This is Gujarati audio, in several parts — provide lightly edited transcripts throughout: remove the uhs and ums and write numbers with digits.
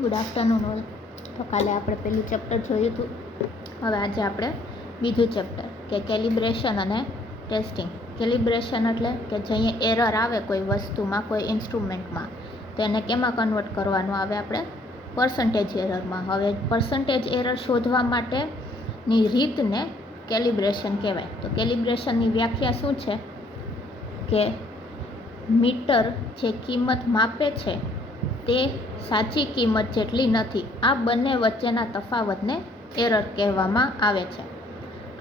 Good afternoon all. તો કાલે આપણે પહેલું ચેપ્ટર જોયું હતું. હવે આજે આપણે બીજું ચેપ્ટર કે કેલિબ્રેશન અને ટેસ્ટિંગ. કેલિબ્રેશન એટલે કે જે એરર આવે કોઈ વસ્તુમાં, કોઈ ઇન્સ્ટ્રુમેન્ટમાં, તેને કેમાં કન્વર્ટ કરવાનું આવે? આપણે પર્સન્ટેજ એરરમાં. હવે પર્સન્ટેજ એરર શોધવા માટેની રીતને કેલિબ્રેશન કહેવાય. તો કેલિબ્રેશનની વ્યાખ્યા શું છે કે મીટર જે કિંમત માપે છે તે સાચી કિંમત જેટલી નથી. આ બંને વચ્ચેના તફાવતને એરર કહેવામાં આવે છે.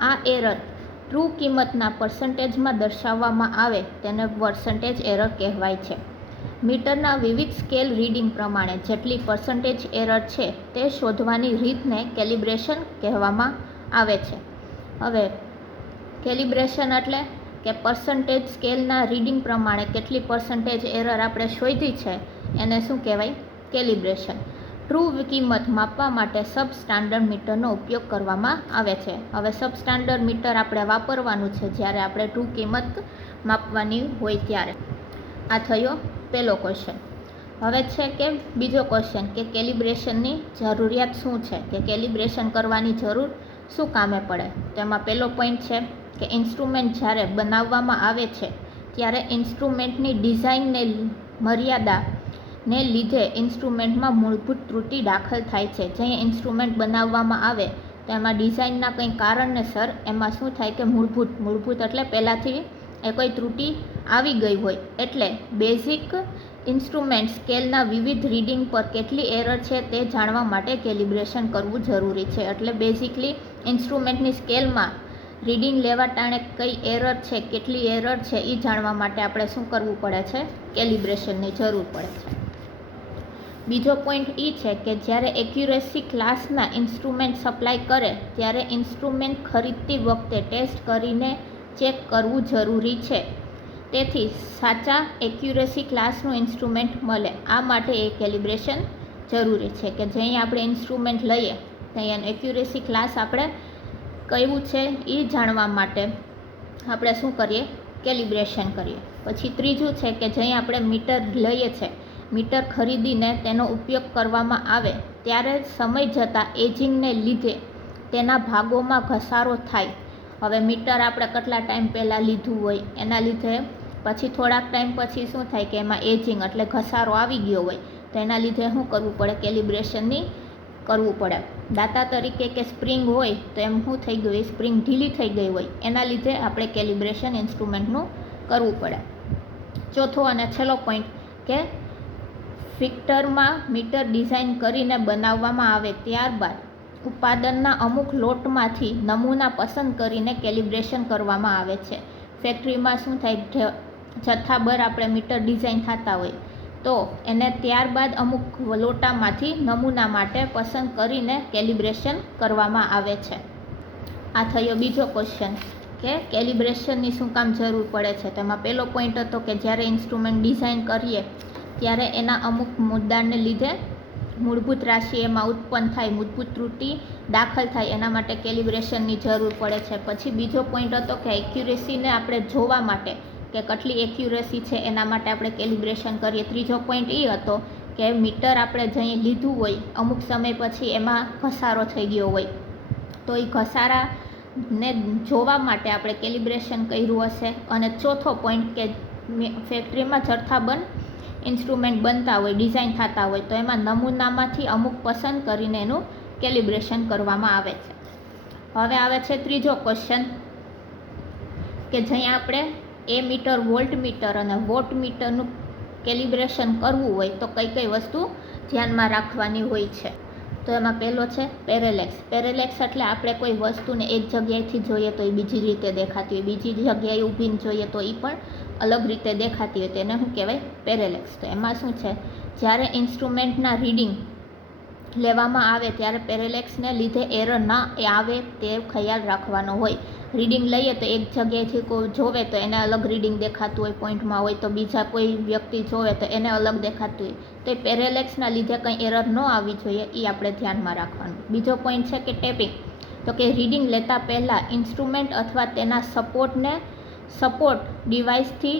આ એરર ટ્રુ કિંમતના પર્સન્ટેજમાં દર્શાવવામાં આવે તેને પર્સન્ટેજ એરર કહેવાય છે. મીટરના વિવિધ સ્કેલ રીડિંગ પ્રમાણે જેટલી પર્સન્ટેજ એરર છે તે શોધવાની રીતને કેલિબ્રેશન કહેવામાં આવે છે. હવે કેલિબ્રેશન એટલે કે પર્સન્ટેજ સ્કેલના રીડિંગ પ્રમાણે કેટલી પર્સન્ટેજ એરર આપણે શોધી છે એને શું કહેવાય? કેલિબ્રેશન. ટ્રુ કિંમત માપવા માટે સબ સ્ટાન્ડર્ડ મીટરનો ઉપયોગ કરવામાં આવે છે. હવે સબ સ્ટાન્ડર્ડ મીટર આપણે વાપરવાનું છે જ્યારે આપણે ટ્રુ કિંમત માપવાની હોય ત્યારે. આ થયો પહેલો ક્વેશ્ચન. હવે છે કે બીજો ક્વેશ્ચન કે કેલિબ્રેશનની જરૂરિયાત શું છે, કે કેલિબ્રેશન કરવાની જરૂર શું કામે પડે? તો એમાં પહેલો પોઈન્ટ છે કે ઇન્સ્ટ્રુમેન્ટ જ્યારે બનાવવામાં આવે છે ત્યારે ઇન્સ્ટ્રુમેન્ટની ડિઝાઇનને મર્યાદાને લીધે ઇન્સ્ટ્રુમેન્ટમાં મૂળભૂત ત્રુટિ દાખલ થાય છે. જે ઇન્સ્ટ્રુમેન્ટ બનાવવામાં આવે તો એમાં ડિઝાઇનના કંઈ કારણસર એમાં શું થાય કે મૂળભૂત એટલે પહેલાંથી એ કોઈ ત્રુટિ આવી ગઈ હોય. એટલે બેઝિક ઇન્સ્ટ્રુમેન્ટ સ્કેલના વિવિધ રીડિંગ પર કેટલી એરર છે તે જાણવા માટે કેલિબ્રેશન કરવું જરૂરી છે. એટલે બેઝિકલી ઇન્સ્ટ્રુમેન્ટની સ્કેલમાં રીડિંગ લેવા ટાણે કઈ એરર છે, કેટલી એરર છે એ જાણવા માટે આપણે શું કરવું પડે છે? કેલિબ્રેશનની જરૂર પડે છે. બીજો પોઈન્ટ એ છે કે જ્યારે એક્યુરેસી ક્લાસના ઇન્સ્ટ્રુમેન્ટ સપ્લાય કરે ત્યારે ઇન્સ્ટ્રુમેન્ટ ખરીદતી વખતે ટેસ્ટ કરીને ચેક કરવું જરૂરી છે. તેથી સાચા એક્યુરેસી ક્લાસનું ઇન્સ્ટ્રુમેન્ટ મળે આ માટે એ કેલિબ્રેશન જરૂરી છે કે જે આપણે ઇન્સ્ટ્રુમેન્ટ લઈએ ત્યાં એક્યુરેસી ક્લાસ આપણે કયું છે એ જાણવા માટે આપણે શું કરીએ? કેલિબ્રેશન કરીએ. પછી ત્રીજું છે કે જે આપણે મીટર લઈએ છીએ, મીટર ખરીદીને તેનો ઉપયોગ કરવામાં આવે ત્યારે સમય જતાં એજિંગને લીધે તેના ભાગોમાં ઘસારો થાય. હવે મીટર આપણે કેટલા ટાઈમ પહેલાં લીધું હોય એના લીધે પછી થોડાક ટાઈમ પછી શું થાય કે એમાં એજિંગ એટલે ઘસારો આવી ગયો હોય તો એના લીધે શું કરવું પડે? કેલિબ્રેશનની કરવું પડે. દાખલા તરીકે કે સ્પ્રિંગ હોય તો એમ શું થઈ ગયું? એ સ્પ્રિંગ ઢીલી થઈ ગઈ હોય એના લીધે આપણે કેલિબ્રેશન ઇન્સ્ટ્રુમેન્ટનું કરવું પડે. ચોથો અને છેલ્લો પોઈન્ટ કે ફિક્ટરમાં મીટર ડિઝાઇન કરીને બનાવવામાં આવે ત્યારબાદ ઉત્પાદનના અમુક લોટમાંથી નમૂના પસંદ કરીને કેલિબ્રેશન કરવામાં આવે છે. ફેક્ટરીમાં શું થાય? જથ્થાબર આપણે મીટર ડિઝાઇન થતા હોય તો એને ત્યારબાદ અમુક લોટામાંથી નમૂના માટે પસંદ કરીને કેલિબ્રેશન કરવામાં આવે છે. આ થયો બીજો ક્વેશ્ચન કે કેલિબ્રેશનની શું કામ જરૂર પડે છે. તેમાં પહેલો પોઈન્ટ હતો કે જ્યારે ઇન્સ્ટ્રુમેન્ટ ડિઝાઇન કરીએ ત્યારે એના અમુક મુદ્દાને લીધે મૂળભૂત રાશિ એમાં ઉત્પન્ન થાય, મૂળભૂત ત્રુટિ દાખલ થાય, એના માટે કેલિબ્રેશનની જરૂર પડે છે. પછી બીજો પોઈન્ટ હતો કે એક્યુરેસીને આપણે જોવા માટે કે કેટલી એક્યુરેસી છે એના માટે આપણે કેલિબ્રેશન કરીએ. ત્રીજો પોઈન્ટ એ હતો કે મીટર આપણે જઈ લીધું હોય અમુક સમય પછી એમાં ઘસારો થઈ ગયો હોય તો એ ઘસારાને જોવા માટે આપણે કેલિબ્રેશન કર્યું હશે. અને ચોથો પોઈન્ટ કે ફેક્ટરીમાં જથ્થાબંધ ઇન્સ્ટ્રુમેન્ટ બનતા હોય, ડિઝાઇન થતા હોય તો એમાં નમૂનામાંથી અમુક પસંદ કરીને એનું કેલિબ્રેશન કરવામાં આવે છે. હવે આવે છે ત્રીજો ક્વેશ્ચન કે જ્યાં આપણે એ મીટર, વોલ્ટ મીટર અને વોટ મીટરનું કેલિબ્રેશન કરવું હોય તો કઈ કઈ વસ્તુ ધ્યાનમાં રાખવાની હોય છે. તો એમાં પહેલો છે પેરેલેક્સ. પેરેલેક્સ એટલે આપણે કોઈ વસ્તુને એક જગ્યાએથી જોઈએ તો એ બીજી રીતે દેખાતી હોય, બીજી જગ્યાએ ઊભીને જોઈએ તો એ પણ અલગ રીતે દેખાતી હોય, તેને શું કહેવાય? પેરેલેક્સ. તો એમાં શું છે? જ્યારે ઇન્સ્ટ્રુમેન્ટના રીડિંગ લેવામાં આવે ત્યારે પેરેલેક્સને લીધે એરર ના આવે તે ખ્યાલ રાખવાનો હોય. રીડિંગ લઈએ તો એક જગ્યાએથી કોઈ જોવે તો એને અલગ રીડિંગ દેખાતું હોય, પોઈન્ટમાં હોય તો બીજા કોઈ વ્યક્તિ જોવે તો એને અલગ દેખાતું હોય. તો એ પેરેલેક્સના લીધે કંઈ એરર ન આવી જોઈએ એ આપણે ધ્યાનમાં રાખવાનું. બીજો પોઈન્ટ છે કે ટેપિંગ. તો કે રીડિંગ લેતા પહેલાં ઇન્સ્ટ્રુમેન્ટ અથવા તેના સપોર્ટ ડિવાઇસથી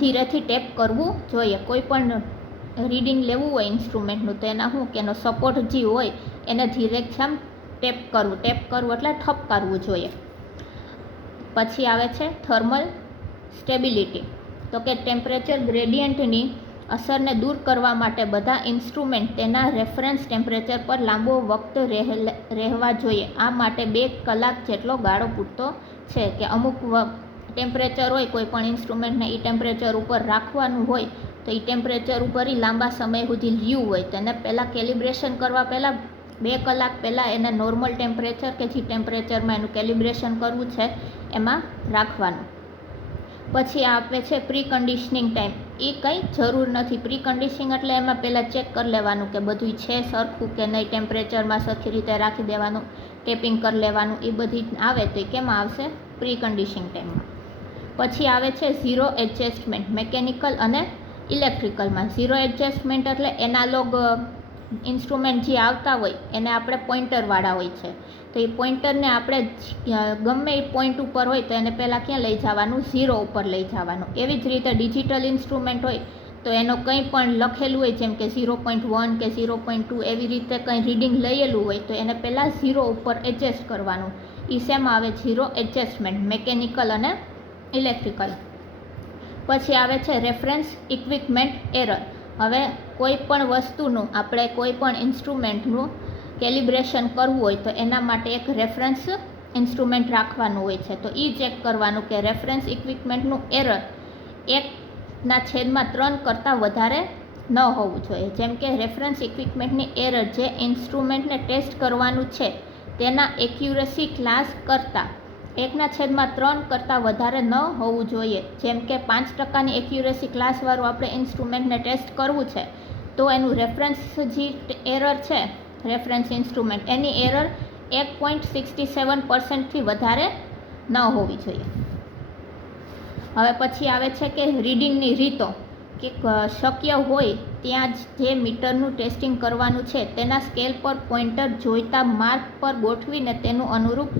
ધીરેથી ટેપ કરવું જોઈએ. કોઈ પણ રીડિંગ લેવું હોય ઇન્સ્ટ્રુમેન્ટનું તો એના શું કે એનો સપોર્ટ જે હોય એને ધીરેથી આમ ટેપ કરવું એટલે ઠપકારવું જોઈએ. પછી આવે છે થર્મલ સ્ટેબિલિટી, તો કે ટેમ્પરેચર ગ્રેડિયન્ટની અસરને દૂર કરવા માટે બધા ઇન્સ્ટ્રુમેન્ટ તેના રેફરન્સ ટેમ્પરેચર પર લાંબો વખત રહેવા જોઈએ. આ માટે 2 કલાક જેટલો ગાળો પૂરતો છે. કે અમુક ટેમ્પરેચર હોય કોઈ પણ ઇન્સ્ટ્રુમેન્ટને એ ટેમ્પરેચર ઉપર રાખવાનું હોય તો એ ટેમ્પરેચર ઉપર લાંબા સમય સુધી રહ્યું હોય તો એને પહેલાં કેલિબ્રેશન કરવા પહેલાં 2 કલાક પહેલાં એને નોર્મલ ટેમ્પરેચર કે જે ટેમ્પરેચરમાં એનું કેલિબ્રેશન કરવું છે એમાં રાખવાનું. પછી આપે છે પ્રી કન્ડિશનિંગ ટાઈમ. એ કંઈ જરૂર નથી. પ્રી કન્ડિશનિંગ એટલે એમાં પહેલાં ચેક કરી લેવાનું કે બધું છે સરખું કે નહીં, ટેમ્પરેચરમાં સરખી રીતે રાખી દેવાનું, ટેપિંગ કરી લેવાનું, એ બધી આવે તો એ કેમાં આવશે? પ્રી કન્ડિશનિંગ ટાઈમમાં. પછી આવે છે ઝીરો એડજસ્ટમેન્ટ, મિકેનિકલ અને ઇલેક્ટ્રિકલમાં. ઝીરો એડજસ્ટમેન્ટ એટલે એનાલોગ ઇન્સ્ટ્રુમેન્ટ જે આવતા હોય એને આપણે પોઇન્ટરવાળા હોય છે, તો એ પોઇન્ટરને આપણે ગમે એ પોઈન્ટ ઉપર હોય તો એને પહેલાં ક્યાં લઈ જવાનું? ઝીરો ઉપર લઈ જવાનું. એવી જ રીતે ડિજિટલ ઇન્સ્ટ્રુમેન્ટ હોય તો એનો કંઈ પણ લખેલું હોય જેમ કે 0.1 કે 0.2 એવી રીતે કંઈ રીડિંગ લયેલું હોય તો એને પહેલાં ઝીરો ઉપર એડજસ્ટ કરવાનું. એ શેમાં આવે? ઝીરો એડજસ્ટમેન્ટ, મિકેનિકલ અને ઇલેક્ટ્રિકલ. પછી આવે છે રેફરન્સ ઇક્વિપમેન્ટ એરર. હવે કોઈ પણ વસ્તુનું આપણે કોઈ પણ ઇન્સ્ટ્રુમેન્ટનું કેલિબ્રેશન કરવું હોય તો એના માટે એક રેફરન્સ ઇન્સ્ટ્રુમેન્ટ રાખવાનું હોય છે. તો એ ચેક કરવાનું કે રેફરન્સ ઇક્વિપમેન્ટનું એરર 1/3 કરતાં વધારે ન હોવું જોઈએ. જેમ કે રેફરન્સ ઇક્વિપમેન્ટની એરર જે ઇન્સ્ટ્રુમેન્ટને ટેસ્ટ કરવાનું છે તેના એક્યુરેસી ક્લાસ કરતાં 1/3 કરતાં વધારે ન હોવું જોઈએ. જેમ કે 5%ની એક્યુરેસી ક્લાસવાળું આપણે ઇન્સ્ટ્રુમેન્ટને ટેસ્ટ કરવું છે તો એનું રેફરન્સ જે એરર છે રેફરન્સ ઇન્સ્ટ્રુમેન્ટ એની એરર 1.67%થી વધારે ન હોવી જોઈએ. હવે પછી આવે છે કે રીડિંગની રીતો, કે શક્ય હોય ત્યાં જ જે મીટરનું ટેસ્ટિંગ કરવાનું છે તેના સ્કેલ પર પોઇન્ટર જોઈતા માર્ક પર ગોઠવીને તેનું અનુરૂપ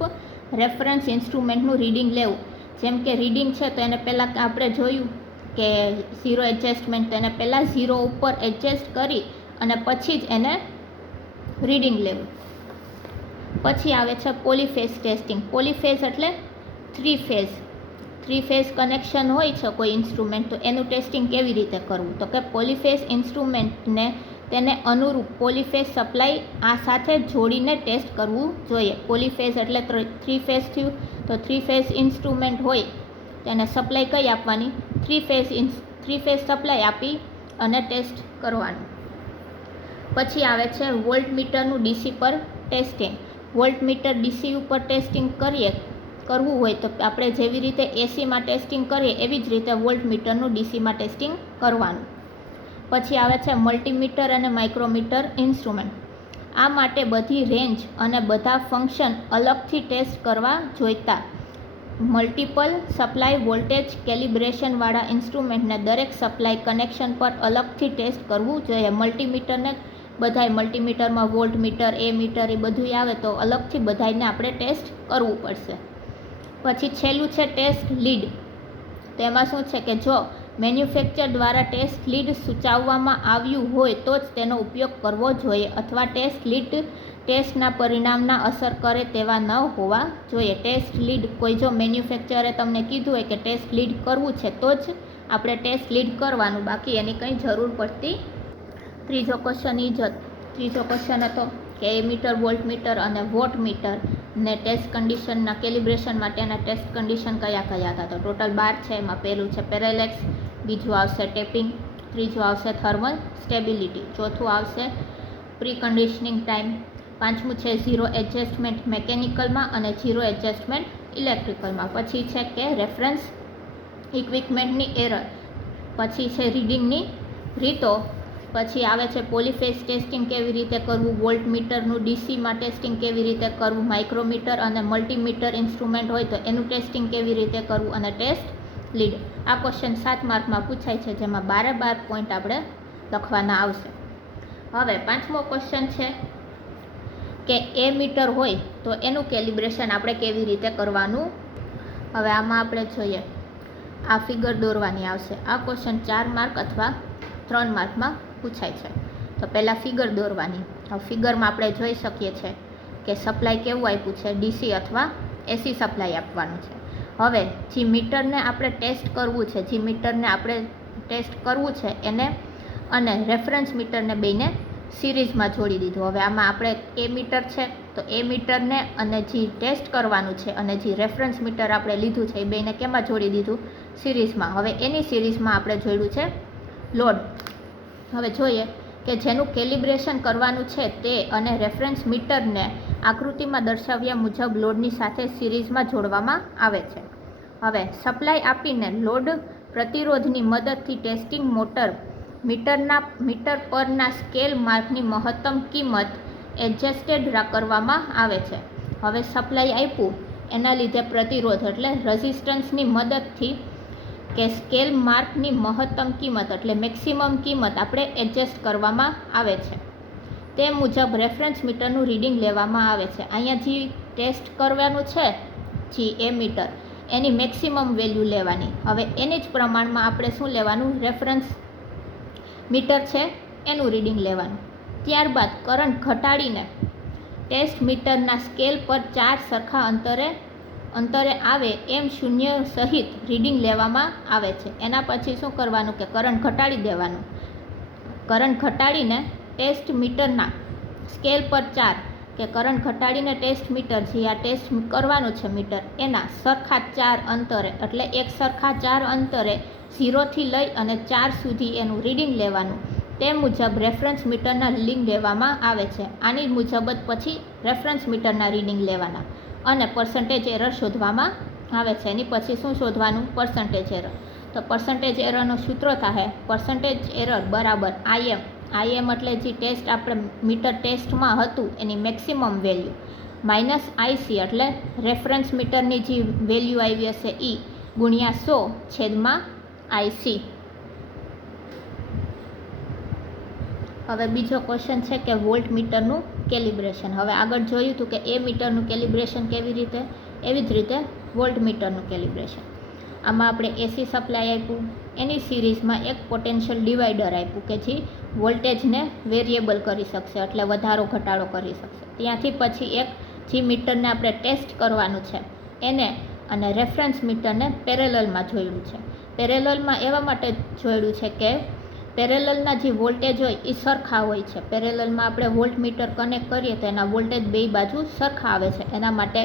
રેફરન્સ ઇન્સ્ટ્રુમેન્ટનું રીડિંગ લેવું. જેમ કે રીડિંગ છે તો એને પહેલાં આપણે જોયું કે ઝીરો એડજસ્ટમેન્ટ, તેને પહેલાં ઝીરો ઉપર એડજસ્ટ કરી અને પછી જ એને રીડિંગ લેવું. પછી આવે છે પોલીફેઝ ટેસ્ટિંગ. પોલીફેઝ એટલે 3 ફેઝ કનેક્શન હોય છે કોઈ ઇન્સ્ટ્રુમેન્ટ તો એનું ટેસ્ટિંગ કેવી રીતે કરવું? તો કે પોલીફેઝ ઇન્સ્ટ્રુમેન્ટને તેને અનુરૂપ પોલીફેઝ સપ્લાય આ સાથે જોડીને ટેસ્ટ કરવું જોઈએ. પોલીફેઝ એટલે 3 ફેઝ થયું, તો 3 ફેઝ ઇન્સ્ટ્રુમેન્ટ હોય તેને સપ્લાય કઈ આપવાની? 3 ફેઝ સપ્લાય આપી અને ટેસ્ટ કરવાનું. પછી આવે છે વોલ્ટમીટરનું ડીસી પર ટેસ્ટિંગ. વોલ્ટમીટર ડીસી ઉપર ટેસ્ટિંગ કરવું હોય તો આપણે જેવી રીતે એસીમાં ટેસ્ટિંગ કરીએ એવી જ રીતે વોલ્ટમીટરનું ડીસીમાં ટેસ્ટિંગ કરવાનું. પછી આવે છે મલ્ટીમીટર અને માઇક્રોમીટર ઇન્સ્ટ્રુમેન્ટ. આ માટે બધી રેન્જ અને બધા ફંક્શન અલગથી ટેસ્ટ કરવા જોઈતા. મલ્ટિપલ સપ્લાય વોલ્ટેજ કેલિબ્રેશનવાળા ઇન્સ્ટ્રુમેન્ટને દરેક સપ્લાય કનેક્શન પર અલગથી ટેસ્ટ કરવું જોઈએ. મલ્ટીમીટરને બધાય મલ્ટીમીટરમાં વોલ્ટમીટર, એ મીટર એ બધું આવે તો અલગથી બધાને આપણે ટેસ્ટ કરવું પડશે. પછી છેલ્લું છે ટેસ્ટ લીડ. તેમાં શું છે કે જો મેન્યુફેક્ચર દ્વારા ટેસ્ટ લીડ સૂચવવામાં આવ્યું હોય તો જ તેનો ઉપયોગ કરવો જોઈએ અથવા ટેસ્ટ લીડ ટેસ્ટના પરિણામના અસર કરે તેવા ન હોવા જોઈએ. ટેસ્ટ લીડ કોઈ જો મેન્યુફેક્ચરે તમને કીધું હોય કે ટેસ્ટ લીડ કરવું છે તો જ આપણે ટેસ્ટ લીડ કરવાનું, બાકી એની કંઈ જરૂર પડતી. ત્રીજો ક્વેશ્ચન હતો કે મીટર, વોલ્ટમીટર અને વોટમીટર ને ટેસ્ટ કન્ડિશનના કેલિબ્રેશન માટેના ટેસ્ટ કન્ડિશન કયા કયા હતા? તો ટોટલ 12 છે. એમાં પહેલું છે પેરેલેક્સ, બીજું આવશે ટેપિંગ, ત્રીજું આવશે થર્મલ સ્ટેબિલિટી, ચોથું આવશે પ્રી કન્ડિશનિંગ ટાઈમ, પાંચમું છે ઝીરો એડજસ્ટમેન્ટ મિકેનિકલમાં અને ઝીરો એડજસ્ટમેન્ટ ઇલેક્ટ્રિકલમાં. પછી છે કે રેફરન્સ ઇક્વિપમેન્ટની એરર, પછી છે રીડિંગની રીતો, પછી આવે છે પોલીફેઝ ટેસ્ટિંગ કેવી રીતે કરવું, વોલ્ટમીટરનું ડીસીમાં ટેસ્ટિંગ કેવી રીતે કરવું, માઇક્રોમીટર અને મલ્ટીમીટર ઇન્સ્ટ્રુમેન્ટ હોય તો એનું ટેસ્ટિંગ કેવી રીતે કરવું અને ટેસ્ટ લીડ. આ ક્વેશ્ચન 7 માર્કમાં પૂછાય છે જેમાં 12 પોઈન્ટ આપણે લખવાના આવશે. હવે પાંચમો ક્વેશ્ચન છે કે એ મીટર હોય તો એનું કેલિબ્રેશન આપણે કેવી રીતે કરવાનું. હવે આમાં આપણે જોઈએ આ ફિગર દોરવાની આવશે. આ ક્વેશ્ચન 4 માર્ક અથવા 3 માર્કમાં પૂછાય છે. તો પહેલાં ફિગર દોરવાની. હવે ફિગરમાં આપણે જોઈ શકીએ છીએ કે સપ્લાય કેવું આપ્યું છે, ડીસી અથવા એસી સપ્લાય આપવાનું છે. હવે જે મીટરને આપણે ટેસ્ટ કરવું છે, એને અને રેફરન્સ મીટરને બેને સિરીઝમાં જોડી દીધું. હવે આમાં આપણે એ મીટર છે તો એ મીટરને અને જે ટેસ્ટ કરવાનું છે અને જે રેફરન્સ મીટર આપણે લીધું છે એ બેને કેમાં જોડી દીધું, સિરીઝમાં. હવે એની સિરીઝમાં આપણે જોડ્યું છે લોડ. હવે જોઈએ કે જેનું કેલિબ્રેશન કરવાનું છે તે અને રેફરન્સ મીટરને આકૃતિમાં દર્શાવ્યા મુજબ લોડની સાથે સિરીઝમાં જોડવામાં આવે છે. હવે સપ્લાય આપીને લોડ પ્રતિરોધની મદદથી ટેસ્ટિંગ મીટર પરના સ્કેલ માર્કની મહત્તમ કિંમત એડજસ્ટેડ કરવામાં આવે છે. હવે સપ્લાય આપ્યું એના લીધે પ્રતિરોધ એટલે રેઝિસ્ટન્સની મદદથી કે સ્કેલ માર્કની મહત્તમ કિંમત એટલે મેક્સિમમ કિંમત આપણે એડજસ્ટ કરવામાં આવે છે. તે મુજબ રેફરન્સ મીટરનું રીડિંગ લેવામાં આવે છે. અહીંયા જે ટેસ્ટ કરવાનું છે જે એ મીટર એની મેક્સિમમ વેલ્યુ લેવાની. હવે એની જ પ્રમાણમાં આપણે શું લેવાનું, રેફરન્સ મીટર છે એનું રીડિંગ લેવાનું. ત્યારબાદ કરંટ ઘટાડીને ટેસ્ટ મીટરના સ્કેલ પર 4 સરખા અંતરે આવે એમ શૂન્ય સહિત રીડિંગ લેવામાં આવે છે. એના પછી શું કરવાનું કે કરંટ ઘટાડી દેવાનું. કરંટ ઘટાડીને ટેસ્ટ મીટરના સ્કેલ પર 4 કે કરંટ ઘટાડીને ટેસ્ટ મીટર જે આ ટેસ્ટ કરવાનું છે મીટર એના સરખા 4 અંતરે એટલે એક સરખા 4 અંતરે 0થી લઈ અને 4 સુધી એનું રીડિંગ લેવાનું. તે મુજબ રેફરન્સ મીટરના રીડિંગ લેવામાં આવે છે. આની મુજબ જ પછી રેફરન્સ મીટરના રીડિંગ લેવાના અને પર્સન્ટેજ એરર શોધવામાં આવે છે. એની પછી શું શોધવાનું, પર્સન્ટેજ એરર. તો પર્સન્ટેજ એરરનું સૂત્ર થાય પર્સન્ટેજ એરર બરાબર IM એટલે જે ટેસ્ટ આપણે મીટર ટેસ્ટમાં હતું એની મેક્સિમમ વેલ્યુ માઇનસ IC એટલે રેફરન્સ મીટરની જે વેલ્યુ આવી હશે એ ગુણ્યા 100/IC. હવે બીજો ક્વેશ્ચન છે કે વોલ્ટ મીટરનું કેલિબ્રેશન. હવે આગળ જોયું હતું કે એ મીટરનું કેલિબ્રેશન કેવી રીતે, એવી જ રીતે વોલ્ટ મીટરનું કેલિબ્રેશન. આમાં આપણે એસી સપ્લાય આપ્યું, એની સિરીઝમાં એક પોટેન્શિયલ ડિવાઈડર આપ્યું કે જે વોલ્ટેજને વેરિયેબલ કરી શકશે એટલે વધારો ઘટાડો કરી શકશે. ત્યાંથી પછી એક જે મીટરને આપણે ટેસ્ટ કરવાનું છે એને અને રેફરન્સ મીટરને પેરેલલમાં જોડ્યું છે. પેરેલલમાં એવા માટે જોડ્યું છે કે પેરેલલના જે વોલ્ટેજ હોય એ સરખા હોય છે. પેરેલલમાં આપણે વોલ્ટ મીટર કનેક્ટ કરીએ તો એના વોલ્ટેજ બે બાજુ સરખા આવે છે. એના માટે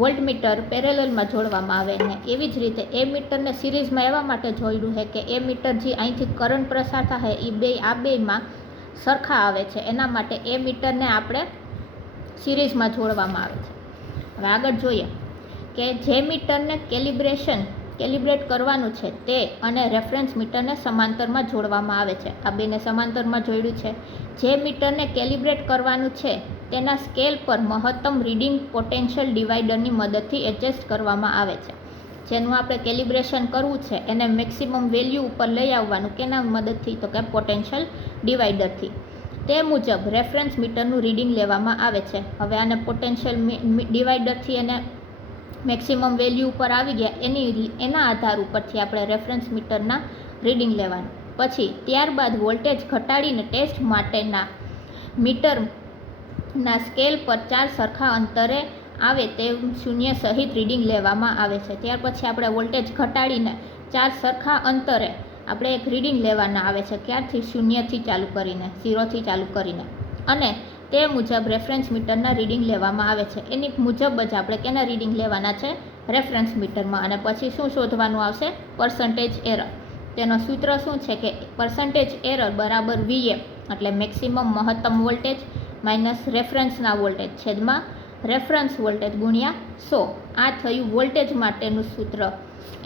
વોલ્ટ મીટર પેરેલલમાં જોડવામાં આવે ને એવી જ રીતે એ મીટરને સિરીઝમાં એવા માટે જોડ્યું છે કે એ મીટર જે અહીંથી કરંટ પ્રસાર થાય એ આ બેમાં સરખા આવે છે. એના માટે એ મીટરને આપણે સિરીઝમાં જોડવામાં આવે છે. હવે આગળ જોઈએ કે જે મીટરને કેલિબ્રેટ કરવાનું છે તે અને રેફરન્સ મીટરને સમાંતરમાં જોડવામાં આવે છે. આ બેને સમાંતરમાં જોડ્યું છે. જે મીટરને કેલિબ્રેટ કરવાનું છે તેના સ્કેલ પર મહત્તમ રીડિંગ પોટેન્શિયલ ડિવાઈડરની મદદથી એડજસ્ટ કરવામાં આવે છે. જેનું આપણે કેલિબ્રેશન કરવું છે એને મેક્સિમમ વેલ્યુ ઉપર લઈ આવવાનું કેના મદદથી, તો કે પોટેન્શિયલ ડિવાઈડરથી. તે મુજબ રેફરન્સ મીટરનું રીડિંગ લેવામાં આવે છે. હવે આને પોટેન્શિયલ ડિવાઈડરથી એને મેક્સિમમ વેલ્યુ ઉપર આવી ગયા એના આધાર ઉપરથી આપણે રેફરન્સ મીટરના રીડિંગ લેવાનું. પછી ત્યારબાદ વોલ્ટેજ ઘટાડીને ટેસ્ટ માટેના મીટરના સ્કેલ પર 4 સરખા અંતરે આવે તે શૂન્ય સહિત રીડિંગ લેવામાં આવે છે. ત્યાર પછી આપણે વોલ્ટેજ ઘટાડીને 4 સરખા અંતરે આપણે એક રીડિંગ લેવાના આવે છે. ક્યારથી, 0થી ચાલુ કરીને, 0થી ચાલુ કરીને. અને તે મુજબ રેફરન્સ મીટરના રીડિંગ લેવામાં આવે છે. એની મુજબ જ આપણે કેના રીડિંગ લેવાના છે, રેફરન્સ મીટરમાં. અને પછી શું શોધવાનું આવશે, પર્સન્ટેજ એરર. તેનો સૂત્ર શું છે કે પર્સન્ટેજ એરર બરાબર VM એટલે મેક્સિમમ મહત્તમ વોલ્ટેજ માઇનસ રેફરન્સના વોલ્ટેજ છેદમાં રેફરન્સ વોલ્ટેજ ગુણ્યા 100. આ થયું વોલ્ટેજ માટેનું સૂત્ર.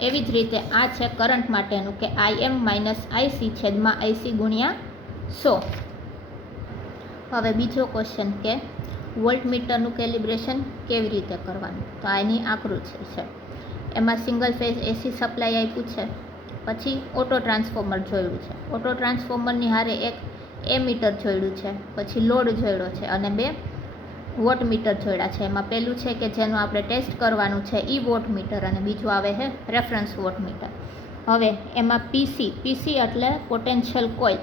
એવી જ રીતે આ છે કરંટ માટેનું કે IM માઇનસ IC છેદમાં IC ગુણ્યા 100. હવે બીજો ક્વેશ્ચન કે વોલ્ટ મીટરનું કેલિબ્રેશન કેવી રીતે કરવાનું. તો આની આકૃતિ છે. એમાં સિંગલ ફેઝ એસી સપ્લાય આપ્યું છે. પછી ઓટો ટ્રાન્સફોર્મર જોડ્યું છે. ઓટો ટ્રાન્સફોર્મરની હારે એક એ મીટર જોડ્યું છે. પછી લોડ જોડ્યો છે અને 2 વોટ મીટર જોડ્યા છે. એમાં પહેલું છે કે જેનું આપણે ટેસ્ટ કરવાનું છે એ વોટ મીટર અને બીજું આવે છે રેફરન્સ વોટ મીટર. હવે એમાં PC એટલે પોટેન્શિયલ કોઇલ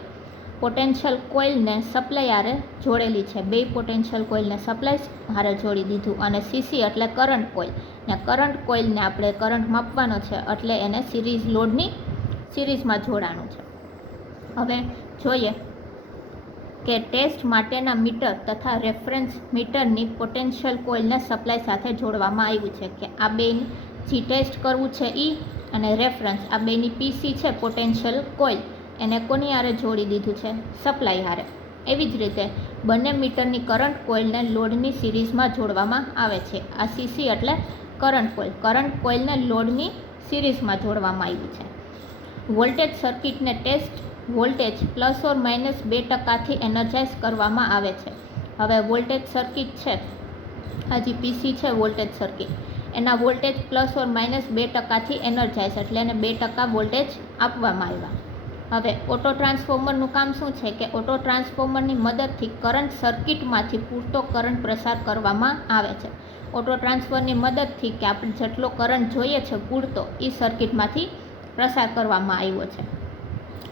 પોટેન્શિયલ કોઇલને સપ્લાય હારે જોડેલી છે. બે પોટેન્શિયલ કોઇલને સપ્લાય હારે જોડી દીધું. અને સીસી એટલે કરંટ કોઇલ, ને કરંટ કોઇલને આપણે કરંટ માપવાનો છે એટલે એને સિરીઝ લોડની સિરીઝમાં જોડાનું છે. હવે જોઈએ કે ટેસ્ટ માટેના મીટર તથા રેફરન્સ મીટરની પોટેન્શિયલ કોઇલને સપ્લાય સાથે જોડવામાં આવ્યું છે કે આ બે જે ટેસ્ટ કરવું છે અને રેફરન્સ આ બેની પીસી છે પોટેન્શિયલ કોઇલ એને કોની હારે જોડી દીધું છે? સપ્લાય હારે. એવી જ રીતે બંને મીટરની કરંટ કોઇલને લોડની સિરીઝમાં જોડવામાં આવે છે. આ સીસી એટલે કરંટ કોઇલને લોડની સિરીઝમાં જોડવામાં આવ્યું છે. વોલ્ટેજ સર્કિટને ટેસ્ટ વોલ્ટેજ ±2% એનર્જાઇઝ કરવામાં આવે છે. હવે વોલ્ટેજ સર્કિટ છે, આ જે પીસી છે વોલ્ટેજ સર્કિટ, એના વોલ્ટેજ ±2% એનર્જાઇઝ એટલે એને 2% વોલ્ટેજ આપવામાં આવ્યા. હવે ઓટો ટ્રાન્સફોર્મરનું કામ શું છે કે ઓટો ટ્રાન્સફોર્મરની મદદથી કરંટ સર્કિટમાંથી પૂરતો કરંટ પ્રસાર કરવામાં આવે છે. ઓટો ટ્રાન્સફરની મદદથી કે આપણે જેટલો કરંટ જોઈએ છે પૂરતો એ સર્કિટમાંથી પ્રસાર કરવામાં આવ્યો છે,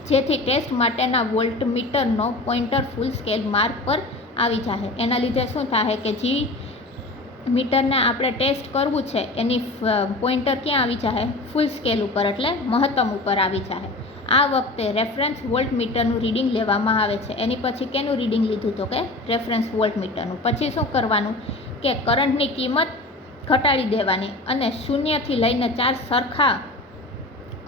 જેથી ટેસ્ટ માટેના વોલ્ટમીટરનો પોઇન્ટર ફૂલ સ્કેલ માર્ક પર આવી જાય. એના લીધે શું થાય કે જે મીટરને આપણે ટેસ્ટ કરવું છે એની પોઇન્ટર ક્યાં આવી જાય? ફૂલ સ્કેલ ઉપર એટલે મહત્તમ ઉપર આવી જાય. આ વખતે રેફરન્સ વોલ્ટમીટરનું રીડિંગ લેવામાં આવે છે. એની પછી કેનું રીડિંગ લીધું? તો કે રેફરન્સ વોલ્ટમીટરનું. પછી શું કરવાનું કે કરંટની કિંમત ઘટાડી દેવાની અને 0 થી લઈને 4 સરખા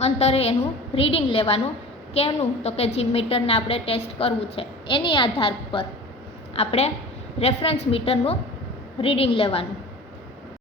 અંતરે એનું રીડિંગ લેવાનું. કેનું? તો કે જે મીટરને આપણે ટેસ્ટ કરવું છે એની આધાર પર આપણે રેફરન્સ મીટરનું રીડિંગ લેવાનું.